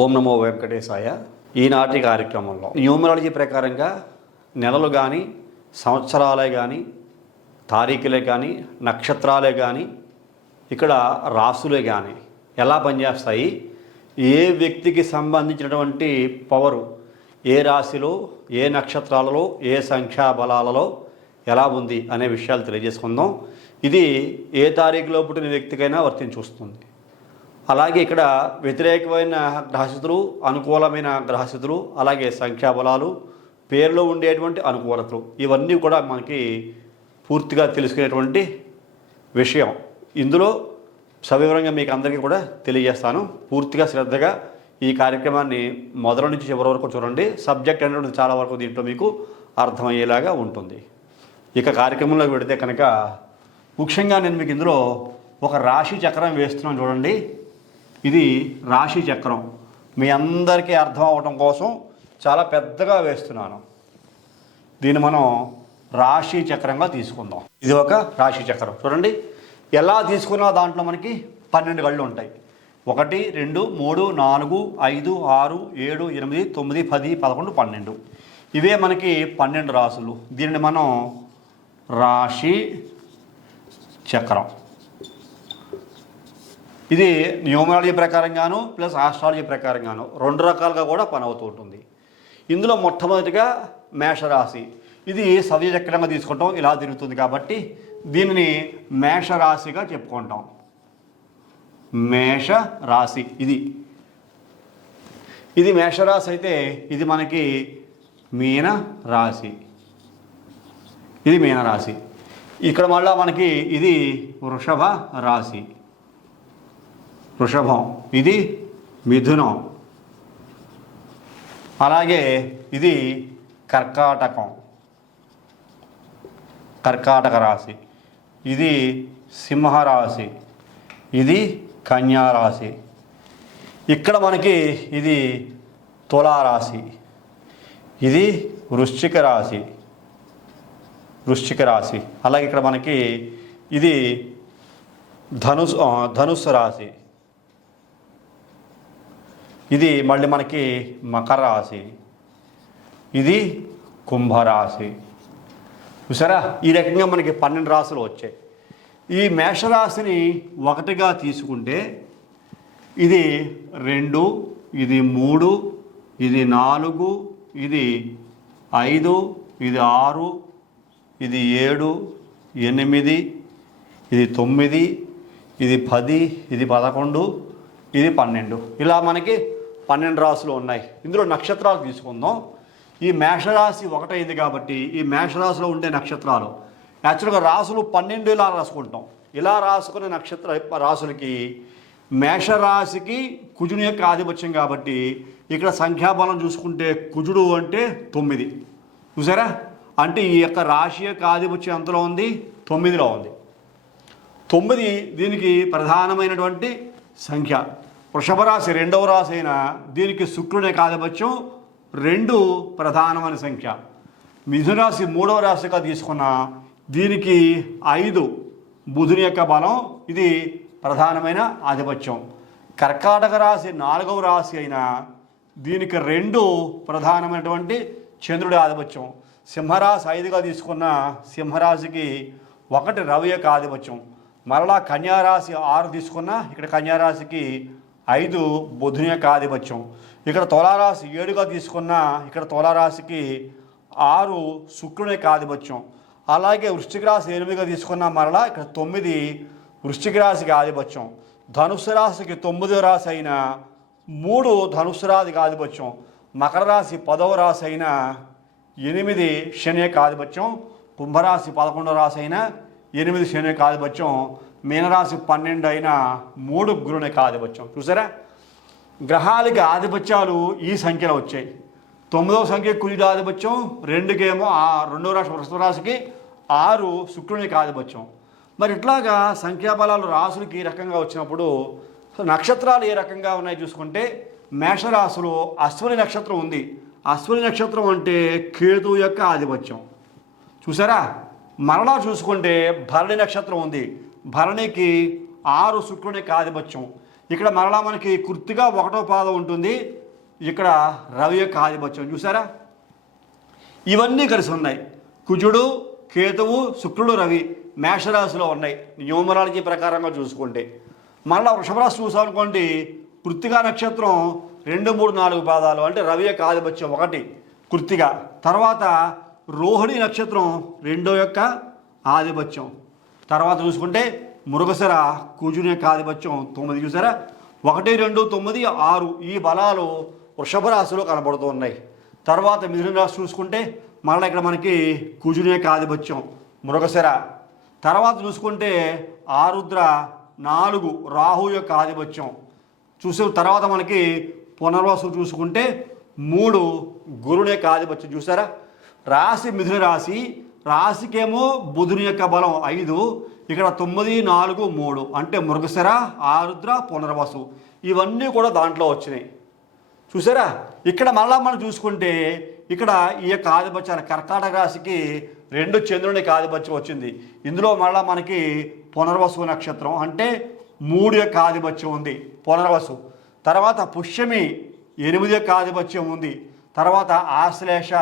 ఓం నమో వెంకటేశాయ. ఈనాటి కార్యక్రమంలో న్యూమరాలజీ ప్రకారంగా నెలలు కానీ, సంవత్సరాలే కానీ, తారీఖులే కానీ, నక్షత్రాలే కానీ, ఇక్కడ రాసులే కానీ ఎలా పనిచేస్తాయి, ఏ వ్యక్తికి సంబంధించినటువంటి పవరు ఏ రాశిలో, ఏ నక్షత్రాలలో, ఏ సంఖ్యాబలాలలో ఎలా ఉంది అనే విషయాలు తెలియజేసుకుందాం. ఇది ఏ తారీఖులో పుట్టిన వ్యక్తికైనా వర్తించొస్తుంది. అలాగే ఇక్కడ వ్యతిరేకమైన గ్రహస్థితులు, అనుకూలమైన గ్రహస్థితులు, అలాగే సంఖ్యాబలాలు, పేరులో ఉండేటువంటి అనుకూలతలు, ఇవన్నీ కూడా మనకి పూర్తిగా తెలుసుకునేటువంటి విషయం. ఇందులో సవివరంగా మీకు అందరికీ కూడా తెలియజేస్తాను. పూర్తిగా శ్రద్ధగా ఈ కార్యక్రమాన్ని మొదటి నుంచి చివరి వరకు చూడండి. సబ్జెక్ట్ అనేటువంటి చాలా వరకు దీంట్లో మీకు అర్థమయ్యేలాగా ఉంటుంది. ఇక కార్యక్రమంలోకి పెడితే కనుక ముఖ్యంగా నేను మీకు ఇందులో ఒక రాశి చక్రం వేస్తున్నాను చూడండి. ఇది రాశి చక్రం మీ అందరికీ అర్థం అవడం కోసం చాలా పెద్దగా వేస్తున్నాను. దీన్ని మనం రాశి చక్రంగా తీసుకుందాం. ఇది ఒక రాశి చక్రం చూడండి. ఎలా తీసుకున్నా దాంట్లో మనకి 12 గళ్ళు ఉంటాయి. 1 2 3 4 5 6 7 8 9 10 11 12 ఇవే మనకి 12 రాసులు. దీనిని మనం రాశి చక్రం. ఇది న్యూమరాలజీ ప్రకారంగాను ప్లస్ ఆస్ట్రాలజీ ప్రకారంగాను 2 రకాలుగా కూడా పని అవుతూ ఉంటుంది. ఇందులో మొట్టమొదటిగా మేషరాశి. ఇది సవ్యచక్రంగా తీసుకుంటాం, ఇలా తిరుగుతుంది కాబట్టి దీనిని మేషరాశిగా చెప్పుకుంటాం. మేషరాశి ఇది మేషరాశి అయితే ఇది మనకి మీన రాశి. ఇది మీనరాశి. ఇక్కడ మళ్ళా మనకి ఇది వృషభ రాశి, వృషభం. ఇది మిథునం. అలాగే ఇది కర్కాటకం, కర్కాటక రాశి. ఇది సింహరాశి, ఇది కన్యారాశి. ఇక్కడ మనకి ఇది తులారాశి, ఇది వృశ్చిక రాశి, వృశ్చిక రాశి. అలాగే ఇక్కడ మనకి ఇది ధనుస్సు రాశి. ఇది మళ్ళీ మనకి మకర రాశి, ఇది కుంభరాశి. చూసారా, ఈ రకంగా మనకి 12 రాశులు వచ్చాయి. ఈ మేషరాశిని 1గా తీసుకుంటే ఇది 2, ఇది 3, ఇది 4, ఇది 5, ఇది 6, ఇది 7, 8, ఇది 9, ఇది 10, ఇది 11, ఇది 12. ఇలా మనకి 12 రాశులు ఉన్నాయి. ఇందులో నక్షత్రాలు తీసుకుందాం. ఈ మేషరాశి 1 అయింది కాబట్టి ఈ మేషరాశిలో ఉండే నక్షత్రాలు యాక్చువల్గా రాసులు 12 ఇలా రాసుకుంటాం. ఇలా రాసుకునే రాసులకి మేషరాశికి కుజుని యొక్క ఆధిపత్యం కాబట్టి ఇక్కడ సంఖ్యాబలం చూసుకుంటే కుజుడు అంటే 9. చూసారా, అంటే ఈ యొక్క రాశి యొక్క ఆధిపత్యం ఎంతలో ఉంది? 9లో ఉంది. 9 దీనికి ప్రధానమైనటువంటి సంఖ్య. వృషభ రాశి 2వ రాశి అయినా దీనికి శుక్రుని యొక్క ఆధిపత్యం 2 ప్రధానమైన సంఖ్య. మిథున రాశి 3వ రాశిగా తీసుకున్న దీనికి 5 బుధుని యొక్క బలం, ఇది ప్రధానమైన ఆధిపత్యం. కర్కాటక రాశి 4వ రాశి అయినా దీనికి 2 ప్రధానమైనటువంటి చంద్రుడి ఆధిపత్యం. సింహరాశి 5గా తీసుకున్న సింహరాశికి 1 రవి యొక్క ఆధిపత్యం. మరలా కన్యారాశి 6 తీసుకున్న ఇక్కడ కన్యారాశికి 5 బుధుని యొక్క ఆధిపత్యం. ఇక్కడ తులారాశి 7గా తీసుకున్న ఇక్కడ తులారాశికి 6 శుక్రుని యొక్క ఆధిపత్యం. అలాగే వృశ్చిక రాశి 8గా తీసుకున్న మరలా ఇక్కడ 9 వృశ్చిక రాశికి ఆధిపత్యం. ధనుస్సు రాశికి 9వ రాశి అయిన 3 ధనుస్సు రాశికి ఆధిపత్యం. మకర రాశి 10వ రాశి అయిన 8 శని యొక్క ఆధిపత్యం. కుంభరాశి 11వ రాశి అయిన 8 శని యొక్క ఆధిపత్యం. మీనరాశి 12 అయిన 3 గురుని యొక్క ఆధిపత్యం. చూసారా, గ్రహాలకి ఆధిపత్యాలు ఈ సంఖ్యలో వచ్చాయి. 9వ సంఖ్య కుజుడి ఆధిపత్యం, 2కేమో 2వ రాశి వృషభ రాశికి 6 శుక్రుని యొక్క ఆధిపత్యం. మరి ఇట్లాగా సంఖ్యాబలాలు రాసులకి ఈ రకంగా వచ్చినప్పుడు నక్షత్రాలు ఏ రకంగా ఉన్నాయి చూసుకుంటే మేషరాశిలో అశ్విని నక్షత్రం ఉంది. అశ్విని నక్షత్రం అంటే కేతు యొక్క ఆధిపత్యం. చూసారా, మరలా చూసుకుంటే భరణి నక్షత్రం ఉంది. భరణికి 6 శుక్రుని యొక్క ఆధిపత్యం. ఇక్కడ మరలా మనకి కుర్తిగా 1వ పాదం ఉంటుంది. ఇక్కడ రవి యొక్క ఆధిపత్యం చూసారా, ఇవన్నీ కలిసి ఉన్నాయి. కుజుడు, కేతువు, శుక్రుడు, రవి మేషరాశిలో ఉన్నాయి న్యూమరాలజీ ప్రకారంగా చూసుకుంటే. మళ్ళీ వృషభ రాశి చూసామనుకోండి, కృత్తికా నక్షత్రం 2, 3, 4 పాదాలు అంటే రవి యొక్క ఆధిపత్యం 1 కృత్తిక. తర్వాత రోహిణి నక్షత్రం 2 యొక్క ఆధిపత్యం. తర్వాత చూసుకుంటే మృగశిర కుజుని యొక్క ఆధిపత్యం 9 చూసారా, 1, 2, 9, 6 ఈ బలాలు వృషభ రాశిలో కనబడుతూ ఉన్నాయి. తర్వాత మిథున రాశి చూసుకుంటే మళ్ళీ ఇక్కడ మనకి కుజుని యొక్క ఆధిపత్యం మృగశిర. తర్వాత చూసుకుంటే ఆరుద్ర 4 రాహు యొక్క ఆధిపత్యం చూసే. తర్వాత మనకి పునర్వసు చూసుకుంటే 3 గురుని యొక్క ఆధిపత్యం చూసారా. రాశి మిథున రాశి, రాశికేమో బుధుని యొక్క బలం 5, ఇక్కడ 9, 4, 3 అంటే మృగశిర, ఆరుద్ర, పునర్వసు ఇవన్నీ కూడా దాంట్లో వచ్చినాయి చూసారా. ఇక్కడ మళ్ళా మనం చూసుకుంటే ఇక్కడ ఈ యొక్క ఆధిపత్యాన్ని కర్కాటక రాశికి 2 చంద్రునికి ఆధిపత్యం వచ్చింది. ఇందులో మళ్ళీ మనకి పునర్వసు నక్షత్రం అంటే 3 యొక్క ఆధిపత్యం ఉంది పునర్వసు. తర్వాత పుష్యమి 8 యొక్క ఆధిపత్యం ఉంది. తర్వాత ఆశ్లేష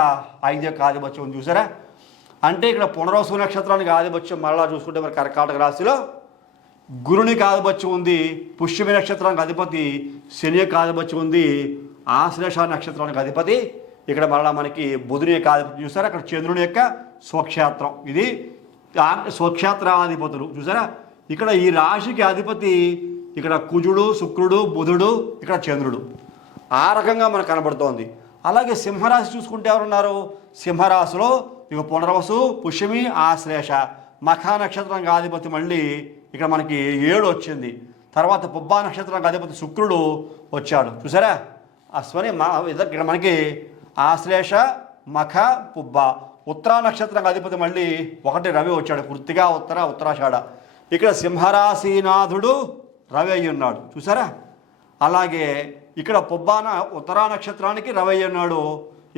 5 యొక్క ఆధిపత్యం ఉంది చూసారా. అంటే ఇక్కడ పునర్వసు నక్షత్రానికి ఆధిపత్యం మళ్ళా చూసుకుంటే మరి కర్కాటక రాశిలో గురునికి ఆధిపత్యం ఉంది. పుష్యమి నక్షత్రానికి అధిపతి శని యొక్క ఆధిపత్యం ఉంది. ఆశ్లేష నక్షత్రానికి అధిపతి ఇక్కడ మళ్ళీ మనకి బుధుని యొక్క ఆధిపత్యం చూసారా. అక్కడ చంద్రుని యొక్క స్వక్షేత్రం, ఇది స్వక్షేత్రాధిపతులు చూసారా. ఇక్కడ ఈ రాశికి అధిపతి ఇక్కడ కుజుడు, శుక్రుడు, బుధుడు, ఇక్కడ చంద్రుడు ఆ రకంగా మనకు కనబడుతోంది. అలాగే సింహరాశి చూసుకుంటే ఎవరున్నారు, సింహరాశిలో ఇక పునర్వసు, పుష్యమి, ఆశ్లేష, మఖా నక్షత్రానికి అధిపతి మళ్ళీ ఇక్కడ మనకి 7 వచ్చింది. తర్వాత పుబ్బా నక్షత్రానికి అధిపతి శుక్రుడు వచ్చాడు చూసారా. అశ్వని ఇక్కడ మనకి ఆశ్లేష, మఖ, పుబ్బ. ఉత్తరా నక్షత్రానికి అధిపతి మళ్ళీ 1 రవి వచ్చాడు, కృత్తిగా, ఉత్తరాషాఢ. ఇక్కడ సింహరాశినాథుడు రవి అయ్యి ఉన్నాడు చూసారా. అలాగే ఇక్కడ పుబ్బాన ఉత్తరా నక్షత్రానికి రవి అయ్యి ఉన్నాడు.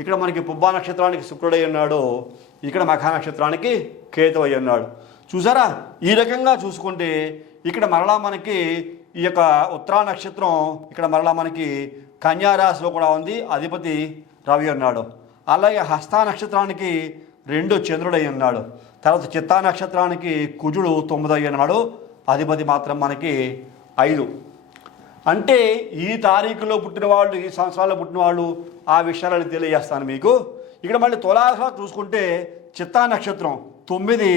ఇక్కడ మనకి పుబ్బా నక్షత్రానికి శుక్రుడు అయ్యి ఉన్నాడు. ఇక్కడ మఖా నక్షత్రానికి కేతు అయ్యి ఉన్నాడు చూసారా. ఈ రకంగా చూసుకుంటే ఇక్కడ మరలా మనకి ఈ యొక్క ఉత్తరా నక్షత్రం ఇక్కడ మరలా మనకి కన్యారాశిలో కూడా ఉంది, అధిపతి రవి ఉన్నాడు. అలాగే హస్త నక్షత్రానికి 2 చంద్రుడు అయి ఉన్నాడు. తర్వాత చిత్తా నక్షత్రానికి కుజుడు 9 అయి ఉన్నాడు, అధిపతి మాత్రం మనకి 5. అంటే ఈ తారీఖులో పుట్టిన వాళ్ళు, ఈ సంవత్సరాల్లో పుట్టిన వాళ్ళు ఆ విషయాలను తెలియజేస్తాను మీకు. ఇక్కడ మళ్ళీ తులారాశి చూసుకుంటే చిత్తా నక్షత్రం 9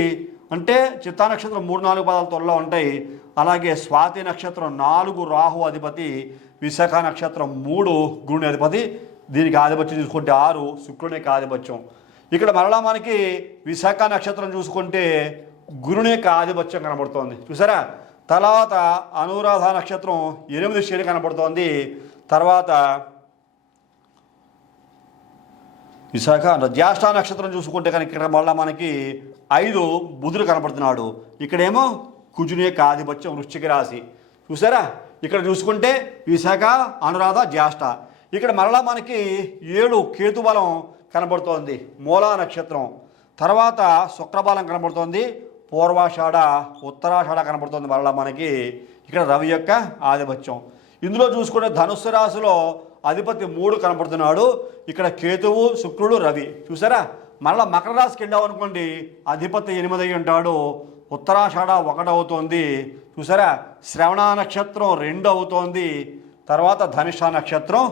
అంటే చిత్తా నక్షత్రం 3, 4 పాదాలు త్వరలో ఉంటాయి. అలాగే స్వాతి నక్షత్రం 4 రాహు అధిపతి, విశాఖ నక్షత్రం 3 గురుని అధిపతి, దీనికి ఆధిపత్యం చూసుకుంటే 6 శుక్రునికి ఆధిపత్యం. ఇక్కడ మరలా మనకి విశాఖ నక్షత్రం చూసుకుంటే గురుని యొక్క ఆధిపత్యం కనబడుతోంది చూసారా. తర్వాత అనురాధ నక్షత్రం 8 శని కనబడుతోంది. తర్వాత విశాఖ జ్యేష్ఠ నక్షత్రం చూసుకుంటే కనుక ఇక్కడ మళ్ళీ మనకి 5 బుధుడు కనబడుతున్నాడు. ఇక్కడేమో కుజుని యొక్క ఆధిపత్యం వృశ్చిక రాశి చూసారా. ఇక్కడ చూసుకుంటే విశాఖ, అనురాధ, జ్యేష్ఠ. ఇక్కడ మరలా మనకి 7 కేతుబలం కనబడుతోంది, మూలా నక్షత్రం. తర్వాత శుక్రబలం కనబడుతోంది, పూర్వాషాఢ, ఉత్తరాషాఢ కనబడుతోంది మరలా మనకి. ఇక్కడ రవి యొక్క ఆధిపత్యం. ఇందులో చూసుకుంటే ధనుస్సు రాశిలో అధిపతి 3 కనబడుతున్నాడు. ఇక్కడ కేతువు, శుక్రుడు, రవి చూసారా. మరలా మకర రాశికి వెళ్ళామనుకోండి, అధిపతి 8 అయి ఉంటాడు. ఉత్తరాషాఢ 1 అవుతోంది చూసారా. శ్రవణ నక్షత్రం 2 అవుతోంది. తర్వాత ధనిష్ఠ నక్షత్రం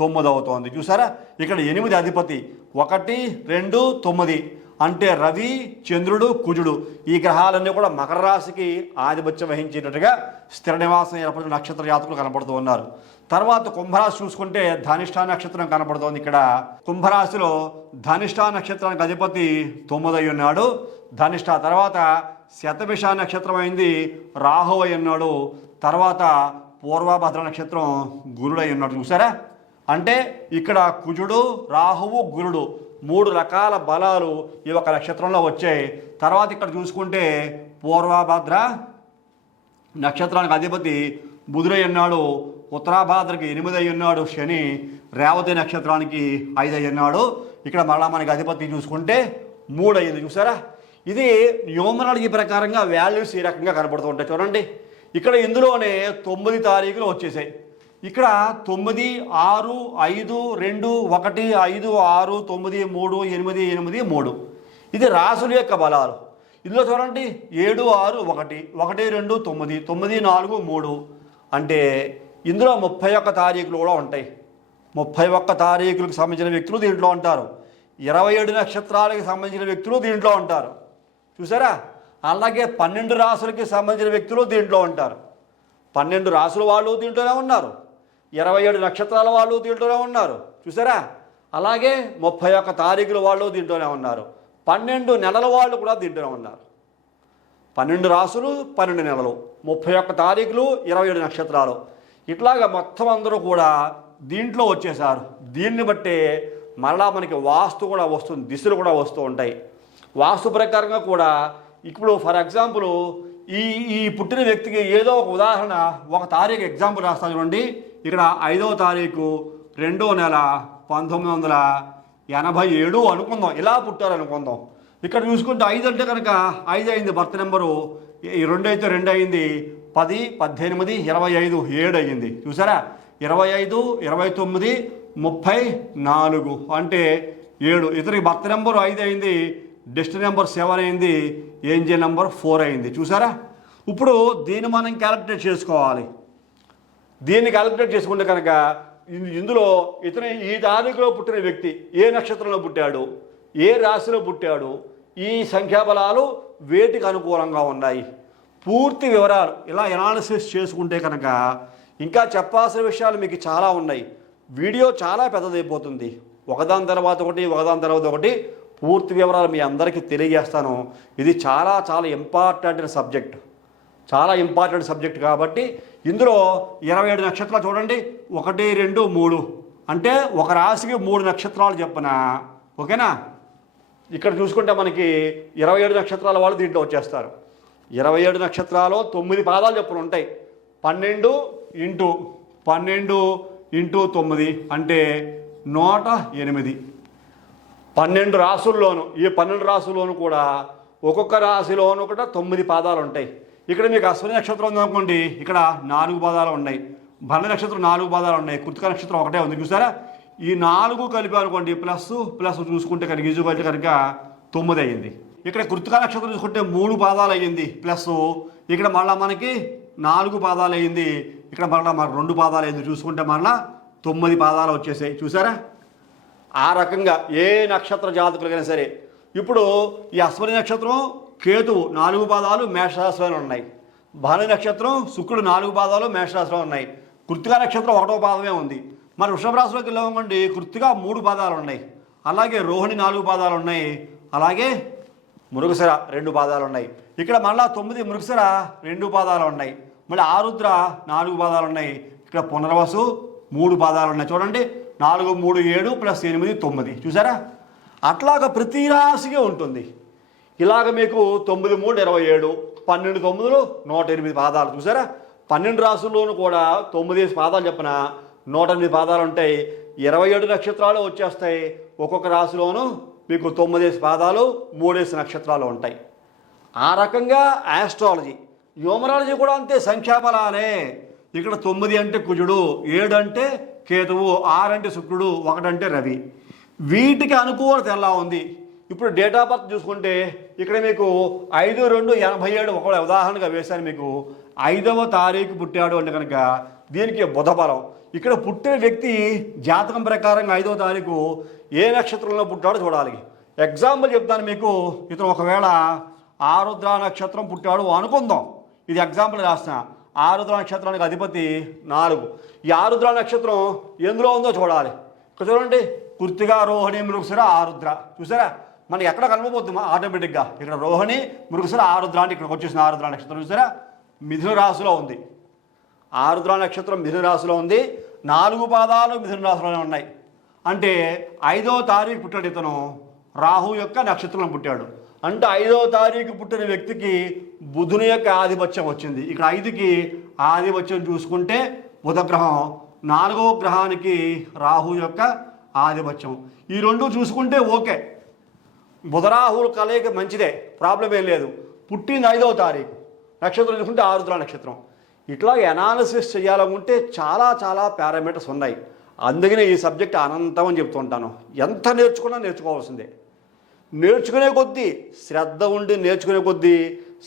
9 అవుతోంది చూసారా. ఇక్కడ 8 అధిపతి 1, 2, 9 అంటే రవి, చంద్రుడు, కుజుడు ఈ గ్రహాలన్నీ కూడా మకర రాశికి ఆధిపత్యం వహించేటట్టుగా స్థిర నివాసం ఏర్పడిన నక్షత్ర జాతకులు కనపడుతూ ఉన్నారు. తర్వాత కుంభరాశి చూసుకుంటే ధనిష్ఠ నక్షత్రం కనపడుతోంది. ఇక్కడ కుంభరాశిలో ధనిష్ఠ నక్షత్రానికి అధిపతి 9 అయి ఉన్నాడు, ధనిష్ఠ. తర్వాత శతభిష నక్షత్రం అయింది, రాహు అయి ఉన్నాడు. తర్వాత పూర్వభద్ర నక్షత్రం గురుడు అయి ఉన్నాడు చూసారా. అంటే ఇక్కడ కుజుడు, రాహువు, గురుడు 3 రకాల బలాలు ఈ ఒక నక్షత్రంలో వచ్చాయి. తర్వాత ఇక్కడ చూసుకుంటే పూర్వభద్ర నక్షత్రానికి అధిపతి బుధుడై ఉన్నాడు, ఉత్తరాభాద్రకి 8 అయి ఉన్నాడు శని, రేవతి నక్షత్రానికి 5 అయి ఉన్నాడు. ఇక్కడ మళ్ళా మనకి అధిపతి చూసుకుంటే 3 అయింది చూసారా. ఇది న్యూమరాలజీ ప్రకారంగా వాల్యూస్ ఈ రకంగా కనపడుతూ ఉంటాయి చూడండి. ఇక్కడ ఇందులోనే 9 తారీఖులు వచ్చేసాయి. ఇక్కడ 9, 6, 5, 2, 1, 5, 6, 9, 3, 8, 8, 3. ఇది రాసుల యొక్క బలాలు. ఇందులో చూడండి 7, 6, 1, 1, 2, 9, 9, 4, 3. అంటే ఇందులో 31 తారీఖులు కూడా ఉంటాయి. 31 తారీఖులకు సంబంధించిన వ్యక్తులు దీంట్లో ఉంటారు. 27 నక్షత్రాలకు సంబంధించిన వ్యక్తులు దీంట్లో ఉంటారు. చూసారా? అలాగే 12 రాసులకి సంబంధించిన వ్యక్తులు దీంట్లో ఉంటారు. 12 రాసుల వాళ్ళు దీంట్లోనే ఉన్నారు. 27 నక్షత్రాల వాళ్ళు దీంట్లోనే ఉన్నారు. చూసారా? అలాగే 31 తారీఖుల వాళ్ళు దీంట్లోనే ఉన్నారు. 12 నెలల వాళ్ళు కూడా దీంట్లోనే ఉన్నారు. 12 రాసులు, 12 నెలలు, 31 తారీఖులు, 27 నక్షత్రాలు, ఇట్లాగా మొత్తం అందరూ కూడా దీంట్లో వచ్చేసారు. దీన్ని బట్టే మరలా మనకి వాస్తు కూడా వస్తుంది, దిశలు కూడా వస్తూ ఉంటాయి. వాస్తు ప్రకారంగా కూడా ఇప్పుడు ఫర్ ఎగ్జాంపుల్ ఈ పుట్టిన వ్యక్తికి ఏదో ఒక ఉదాహరణ, ఒక తారీఖు ఎగ్జాంపుల్ రాస్తాను చూడండి. ఇక్కడ 5వ తారీఖు 2వ నెల 1987 అనుకుందాం, ఇలా పుట్టారు అనుకుందాం. ఇక్కడ చూసుకుంటే 5 అంటే కనుక 5 అయింది బర్త్ నెంబరు, 2 అయితే 2 అయింది, 10, 18, 25, 7 అయ్యింది. చూసారా? 25, 29, 34 అంటే 7. ఇతనికి బర్త్ నెంబర్ 5 అయింది, డెస్టినీ నెంబర్ 7 అయింది, ఏంజల్ నెంబర్ 4 అయింది. చూసారా? ఇప్పుడు దీన్ని మనం క్యాలిక్యులేట్ చేసుకోవాలి. దీన్ని క్యాలిక్యులేట్ చేసుకుంటే కనుక ఇందులో ఇతను ఈ తారీఖులో పుట్టిన వ్యక్తి ఏ నక్షత్రంలో పుట్టాడు, ఏ రాశిలో పుట్టాడు, ఈ సంఖ్యాబలాలు వేటికి అనుకూలంగా ఉన్నాయి, పూర్తి వివరాలు ఇలా ఎనాలిసిస్ చేసుకుంటే కనుక ఇంకా చెప్పాల్సిన విషయాలు మీకు చాలా ఉన్నాయి. వీడియో చాలా పెద్దదైపోతుంది. ఒకదాని తర్వాత ఒకటి పూర్తి వివరాలు మీ అందరికీ తెలియజేస్తాను. ఇది చాలా చాలా ఇంపార్టెంట్ సబ్జెక్ట్ కాబట్టి ఇందులో 27 నక్షత్రాలు చూడండి. 1, 2, 3 అంటే ఒక రాశికి 3 నక్షత్రాలు చెప్పనా, ఓకేనా? ఇక్కడ చూసుకుంటే మనకి 27 నక్షత్రాల వాళ్ళు దీంట్లో వచ్చేస్తారు. 27 నక్షత్రాలు 9 పాదాలు చెప్పులు ఉంటాయి. 12 × 9 అంటే 108. 12 రాసుల్లోనూ ఈ 12 రాసుల్లోనూ కూడా ఒక్కొక్క రాశిలోనూ కూడా 9 పాదాలు ఉంటాయి. ఇక్కడ మీకు అశ్విని నక్షత్రం ఉందనుకోండి, ఇక్కడ 4 పాదాలు ఉన్నాయి. భరణ నక్షత్రం 4 పాదాలు ఉన్నాయి. కృతిక నక్షత్రం ఒకటే ఉంది. చూసారా? ఈ 4 కలిపి అనుకోండి, ప్లస్ చూసుకుంటే కనుక ఈజువల్ కనుక 9 అయ్యింది. ఇక్కడ కృతిక నక్షత్రం చూసుకుంటే 3 పాదాలు అయ్యింది, ప్లస్ ఇక్కడ మళ్ళీ మనకి 4 పాదాలు అయ్యింది, ఇక్కడ మళ్ళీ 2 పాదాలు అయింది. చూసుకుంటే మళ్ళీ 9 పాదాలు వచ్చేసాయి. చూసారా? ఆ రకంగా ఏ నక్షత్ర జాతకులకైనా సరే. ఇప్పుడు ఈ అశ్విని నక్షత్రం కేతువు 4 పాదాలు మేషరాశిలో ఉన్నాయి. భాను నక్షత్రం శుక్రుడు 4 పాదాలు మేషరాశిలో ఉన్నాయి. కృత్తిక నక్షత్రం 1వ పాదమే ఉంది. మరి వృషభ రాశిలోకి వెళ్ళమండి, కృత్తిక 3 పాదాలు ఉన్నాయి, అలాగే రోహిణి 4 పాదాలు ఉన్నాయి, అలాగే మృగశిర 2 పాదాలు ఉన్నాయి. ఇక్కడ మళ్ళా 9 మృగశిర 2 పాదాలు ఉన్నాయి, మళ్ళీ ఆరుద్ర 4 పాదాలు ఉన్నాయి, ఇక్కడ పునర్వసు 3 పాదాలు ఉన్నాయి. చూడండి, 4, 3, 7 + 8, 9. చూసారా? అట్లాగా ప్రతి రాశిగా ఉంటుంది. ఇలాగ మీకు 9, 3, 27, 12, 9, 108 పాదాలు. చూసారా? 12 రాసుల్లోనూ కూడా 9 పాదాలు చెప్పిన 108 పాదాలు ఉంటాయి. 27 నక్షత్రాలు వచ్చేస్తాయి. ఒక్కొక్క రాశిలోనూ మీకు 9 పాదాలు, 3 నక్షత్రాలు ఉంటాయి. ఆ రకంగా ఆస్ట్రాలజీ, న్యూమరాలజీ కూడా అంతే, సంఖ్యాబలాలే. ఇక్కడ 9 అంటే కుజుడు, 7 అంటే కేతువు, 6 అంటే శుక్రుడు, 1 అంటే రవి. వీటికి అనుకూలత ఎలా ఉంది? ఇప్పుడు డేట్ ఆఫ్ బర్త్ చూసుకుంటే ఇక్కడ మీకు 5/2/87 ఒక ఉదాహరణగా వేశాను. మీకు 5వ తారీఖు పుట్టాడు అంటే కనుక దీనికి బుధ బలం. ఇక్కడ పుట్టిన వ్యక్తి జాతకం ప్రకారంగా 5వ తారీఖు ఏ నక్షత్రంలో పుట్టాడో చూడాలి. ఎగ్జాంపుల్ చెప్తాను మీకు. ఇతను ఒకవేళ ఆరుద్ర నక్షత్రం పుట్టాడు అనుకుందాం, ఇది ఎగ్జాంపుల్ రాసిన. ఆరుద్ర నక్షత్రానికి అధిపతి 4. ఈ ఆరుద్ర నక్షత్రం ఎందులో ఉందో చూడాలి. ఇక్కడ చూడండి, కృత్తిక, రోహిణి, మృగశిర, ఆరుద్ర. చూసారా? మనకి ఎక్కడ కలపబోతుంది ఆటోమేటిక్గా. ఇక్కడ రోహిణి, మృగశిర, ఆరుద్ర అంటే ఇక్కడికి వచ్చేసిన ఆరుద్ర నక్షత్రం. చూసారా? మిథున రాశిలో ఉంది. ఆరుద్ర నక్షత్రం మిథున రాశిలో ఉంది. 4 పాదాలు మిథున రాశిలోనే ఉన్నాయి. అంటే 5వ తారీఖు పుట్టాడు ఇతను, రాహు యొక్క నక్షత్రంలో పుట్టాడు. అంటే 5వ తారీఖు పుట్టిన వ్యక్తికి బుధుని యొక్క ఆధిపత్యం వచ్చింది. ఇక్కడ 5కి ఆధిపత్యం చూసుకుంటే బుధగ్రహం, 4వ గ్రహానికి రాహు యొక్క ఆధిపత్యం. ఈ 2 చూసుకుంటే ఓకే, బుధరాహువులు కలయిక మంచిదే, ప్రాబ్లం ఏం లేదు. పుట్టింది 5వ తారీఖు, నక్షత్రం చూసుకుంటే ఆరుద్ర నక్షత్రం. ఇట్లా అనాలిసిస్ చేయాలనుకుంటే చాలా చాలా పారామీటర్స్ ఉన్నాయి. అందుకనే ఈ సబ్జెక్ట్ అనంతం అని చెప్తుంటాను. ఎంత నేర్చుకున్నా నేర్చుకోవాల్సిందే. నేర్చుకునే కొద్దీ శ్రద్ధ ఉండి నేర్చుకునే కొద్దీ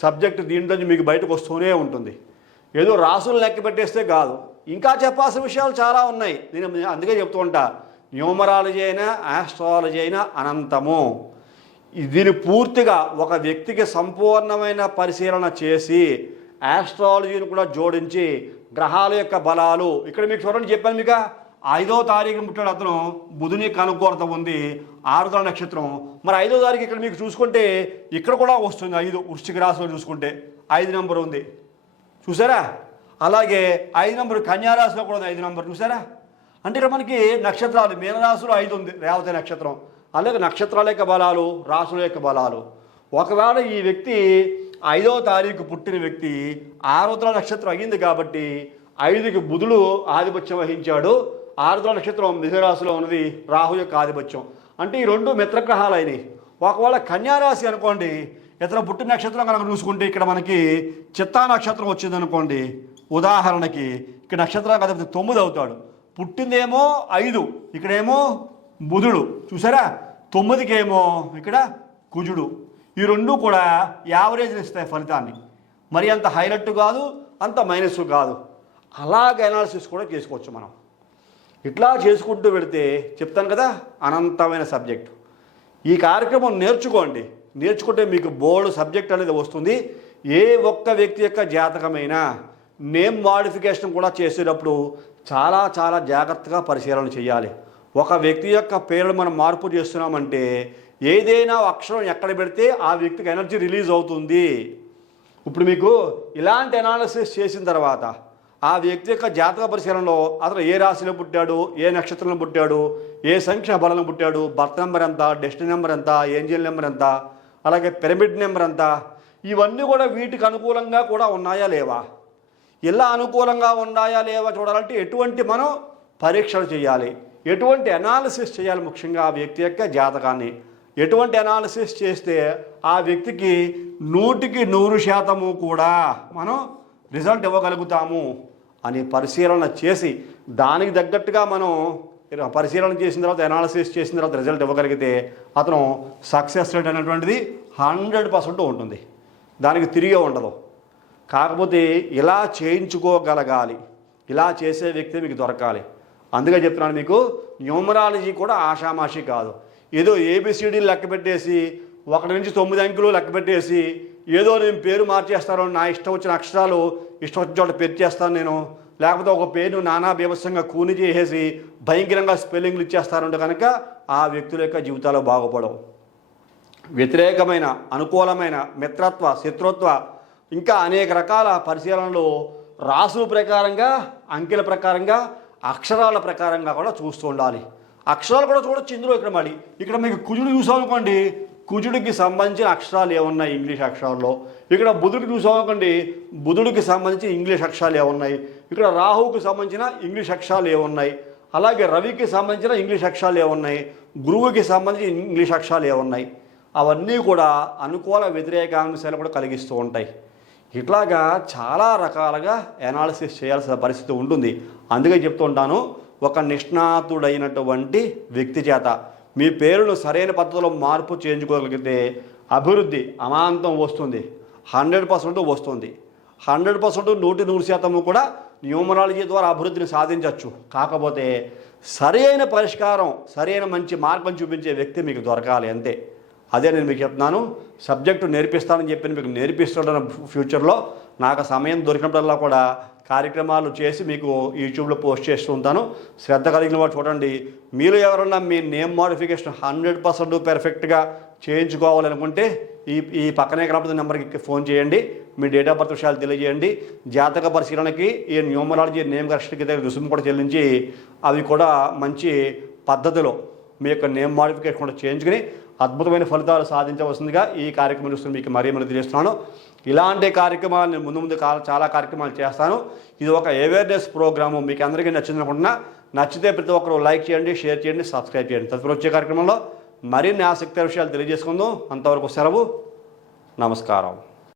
సబ్జెక్ట్ దీంట్లో మీకు బయటకు వస్తూనే ఉంటుంది. ఏదో రాసులు లెక్క పెట్టేస్తే కాదు, ఇంకా చెప్పాల్సిన విషయాలు చాలా ఉన్నాయి. నేను అందుకే చెప్తూ ఉంటా, న్యూమరాలజీ అయినా ఆస్ట్రాలజీ అయినా అనంతము. దీన్ని పూర్తిగా ఒక వ్యక్తికి సంపూర్ణమైన పరిశీలన చేసి ఆస్ట్రాలజీని కూడా జోడించి గ్రహాల యొక్క బలాలు ఇక్కడ మీకు చూడండి, చెప్పాను మీకు 5వ తారీఖు పుట్టాడు అతను, బుధుని కనుకోరత ఉంది, 6వ నక్షత్రం. మరి 5వ తారీఖు ఇక్కడ మీకు చూసుకుంటే ఇక్కడ కూడా వస్తుంది 5, వృశ్చిక రాశిలో చూసుకుంటే 5 నెంబర్ ఉంది చూసారా. అలాగే 5 నెంబర్ కన్యారాశిలో కూడా ఉంది 5 నెంబర్ చూసారా. అంటే ఇక్కడ మనకి నక్షత్రాలు మీనరాశిలో 5 ఉంది, రేవతి నక్షత్రం. అలాగే నక్షత్రాల యొక్క బలాలు, రాశుల యొక్క బలాలు. ఒకవేళ ఈ వ్యక్తి 5వ తారీఖు పుట్టిన వ్యక్తి 6వ నక్షత్రం అయ్యింది కాబట్టి 5కి బుధుడు ఆధిపత్యం వహించాడు, 6వ నక్షత్రం మిథునరాశిలో ఉన్నది రాహు యొక్క ఆధిపత్యం. అంటే ఈ 2 మిత్రగ్రహాలు అయినాయి. ఒకవేళ కన్యారాశి అనుకోండి, ఇతను పుట్టిన నక్షత్రం కనుక చూసుకుంటే ఇక్కడ మనకి చిత్తా నక్షత్రం వచ్చింది అనుకోండి, ఉదాహరణకి ఇక్కడ నక్షత్రం కదా 9 అవుతాడు, పుట్టిందేమో 5, ఇక్కడేమో బుధుడు చూసారా, 9కేమో ఇక్కడ కుజుడు. ఈ 2 కూడా యావరేజ్ ఇస్తాయి ఫలితాన్ని. మరి అంత హైలైట్ కాదు, అంత మైనస్ కాదు. అలాగ అనాలిసిస్ కూడా చేసుకోవచ్చు మనం. ఇట్లా చేసుకుంటూ వెళితే చెప్తాను కదా అనంతమైన సబ్జెక్టు. ఈ కార్యక్రమం నేర్చుకోండి, నేర్చుకుంటే మీకు బోర్డు సబ్జెక్ట్ అనేది వస్తుంది. ఏ ఒక్క వ్యక్తి యొక్క జాతకమైనా నేమ్ మాడిఫికేషన్ కూడా చేసేటప్పుడు చాలా చాలా జాగ్రత్తగా పరిశీలన చేయాలి. ఒక వ్యక్తి యొక్క పేరును మనం మార్పు చేస్తున్నామంటే ఏదైనా అక్షరం ఎక్కడ పెడితే ఆ వ్యక్తికి ఎనర్జీ రిలీజ్ అవుతుంది. ఇప్పుడు మీకు ఇలాంటి అనాలిసిస్ చేసిన తర్వాత ఆ వ్యక్తి యొక్క జాతక పరిశీలనలో అతను ఏ రాశిలో పుట్టాడు, ఏ నక్షత్రంలో పుట్టాడు, ఏ సంఖ్య బలంలో పుట్టాడు, బర్త్ నెంబర్ ఎంత, డెస్టినీ నెంబర్ ఎంత, ఏంజల్ నెంబర్ ఎంత, అలాగే పిరమిడ్ నెంబర్ ఎంత, ఇవన్నీ కూడా వీటికి అనుకూలంగా కూడా ఉన్నాయా లేవా, ఇలా అనుకూలంగా ఉన్నాయా లేవా చూడాలంటే ఎటువంటి మనం పరీక్షలు చేయాలి, ఎటువంటి అనాలిసిస్ చేయాలి, ముఖ్యంగా ఆ వ్యక్తి యొక్క జాతకాన్ని ఎటువంటి అనాలిసిస్ చేస్తే ఆ వ్యక్తికి 100కి 100% కూడా మనం రిజల్ట్ ఇవ్వగలుగుతాము అని పరిశీలన చేసి దానికి తగ్గట్టుగా మనం పరిశీలన చేసిన తర్వాత అనాలిసిస్ చేసిన తర్వాత రిజల్ట్ ఇవ్వగలిగితే అతను సక్సెస్ రేట్ అనేటువంటిది 100% ఉంటుంది, దానికి తిరిగే ఉండదు. కాకపోతే ఇలా చేయించుకోగలగాలి, ఇలా చేసే వ్యక్తి మీకు దొరకాలి. అందుకే చెప్తున్నాను మీకు న్యూమరాలజీ కూడా ఆషామాషి కాదు. ఏదో ఏబిసిడీలు లెక్క పెట్టేసి 1 నుంచి 9 అంకెలు లెక్క పెట్టేసి ఏదో నేను పేరు మార్చేస్తాను, నా ఇష్టం వచ్చిన అక్షరాలు ఇష్టం వచ్చిన చోట పెట్టేస్తాను నేను, లేకపోతే ఒక పేరు నానా బీభత్సంగా కూని చేసేసి భయంకరంగా స్పెల్లింగ్లు ఇచ్చేస్తారంటే కనుక ఆ వ్యక్తుల యొక్క జీవితాలు బాగుపడవు. వ్యతిరేకమైన, అనుకూలమైన, మిత్రత్వ, శత్రుత్వ, ఇంకా అనేక రకాల పరిశీలనలు రాసుల ప్రకారంగా, అంకెల ప్రకారంగా, అక్షరాల ప్రకారంగా కూడా చూస్తూ ఉండాలి. అక్షరాలు కూడా చూడొచ్చు ఇందులో. ఇక్కడ మీకు కుజుడు చూసామనుకోండి, కుజుడికి సంబంధించిన అక్షరాలు ఏమున్నాయి ఇంగ్లీష్ అక్షరాల్లో. ఇక్కడ బుధుడికి చూసామనుకోండి, బుధుడికి సంబంధించిన ఇంగ్లీష్ అక్షరాలు ఏమున్నాయి. ఇక్కడ రాహువుకి సంబంధించిన ఇంగ్లీష్ అక్షరాలు ఏమున్నాయి. అలాగే రవికి సంబంధించిన ఇంగ్లీష్ అక్షరాలు ఏమున్నాయి, గురువుకి సంబంధించిన ఇంగ్లీష్ అక్షరాలు ఏమున్నాయి. అవన్నీ కూడా అనుకూల వ్యతిరేక అంశాలు కూడా కలిగిస్తూ ఉంటాయి. ఇట్లాగా చాలా రకాలుగా అనాలిసిస్ చేయాల్సిన పరిస్థితి ఉంటుంది. అందుకే చెప్తూ ఉంటాను, ఒక నిష్ణాతుడైనటువంటి వ్యక్తి చేత మీ పేరును సరైన పద్ధతిలో మార్పు చేయించుకోగలిగితే అభివృద్ధి అమాంతం వస్తుంది, 100% వస్తుంది. 100% 100% కూడా న్యూమరాలజీ ద్వారా అభివృద్ధిని సాధించవచ్చు. కాకపోతే సరైన పరిష్కారం, సరైన మంచి మార్గం చూపించే వ్యక్తి మీకు దొరకాలి అంతే. అదే నేను మీకు చెప్తున్నాను. సబ్జెక్టు నేర్పిస్తానని చెప్పి మీకు నేర్పిస్తుంటాను. ఫ్యూచర్లో నాకు సమయం దొరికినప్పుడల్లా కూడా కార్యక్రమాలు చేసి మీకు యూట్యూబ్లో పోస్ట్ చేస్తూ ఉంటాను. శ్రద్ధ కలిగిన వాడు చూడండి. మీరు ఎవరన్నా మీ నేమ్ మోడిఫికేషన్ 100% పెర్ఫెక్ట్గా చేయించుకోవాలనుకుంటే ఈ పక్కనే కనపడుతున్న నెంబర్కి ఫోన్ చేయండి. మీ డేట్ ఆఫ్ బర్త్ విషయాలు తెలియజేయండి. జాతక పరిశీలనకి ఈ న్యూమరాలజీ నేమ్ కరెక్షన్కి దగ్గర రుసుము కూడా చెల్లించి అవి కూడా మంచి పద్ధతిలో మీ యొక్క నేమ్ మోడిఫికేషన్ కూడా చేయించుకుని అద్భుతమైన ఫలితాలు సాధించవలసిందిగా ఈ కార్యక్రమం చూస్తున్న మీకు మరీ తెలియజేస్తున్నాను. ఇలాంటి కార్యక్రమాలు నేను ముందు చాలా కార్యక్రమాలు చేస్తాను. ఇది ఒక అవేర్నెస్ ప్రోగ్రాము. మీకు అందరికీ నచ్చింది అనుకుంటున్నా. నచ్చితే ప్రతి ఒక్కరు లైక్ చేయండి, షేర్ చేయండి, సబ్స్క్రైబ్ చేయండి. తదుపరి వచ్చే కార్యక్రమంలో మరిన్ని ఆసక్తి విషయాలు తెలియజేసుకుందాం. అంతవరకు సెలవు. నమస్కారం.